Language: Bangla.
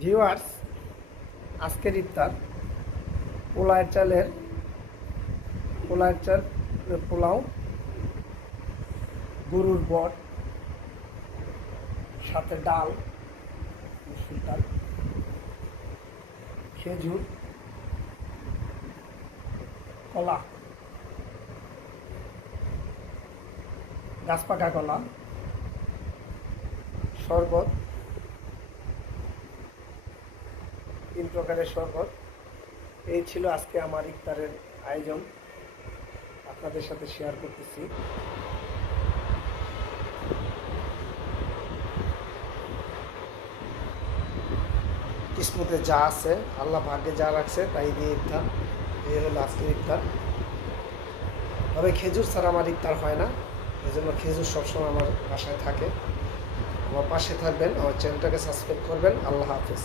ভিউয়ার্স, আজকের ইফতার পোলায়ের চাল পোলাও, গরুর বট, সাথে ডাল, মুসুর ডাল, খেজুর, কলা, গাছপাকা কলা, শরবত, 3 প্রকারের শরবত। এই ছিল আজকে আমার ইফতারের আয়োজন, আপনাদের সাথে শেয়ার করতেছি। কিসমতে যা আছে, আল্লাহ ভাগ্যে যা রাখছে তাই দিয়ে ইফতার। এই হলো আজকের ইফতার। তবে খেজুর ছাড়া আমার ইফতার হয় না, এই জন্য খেজুর সবসময় আমার বাসায় থাকে। আমার পাশে থাকবেন, আমার চ্যানেলটাকে সাবস্ক্রাইব করবেন। আল্লাহ হাফেজ।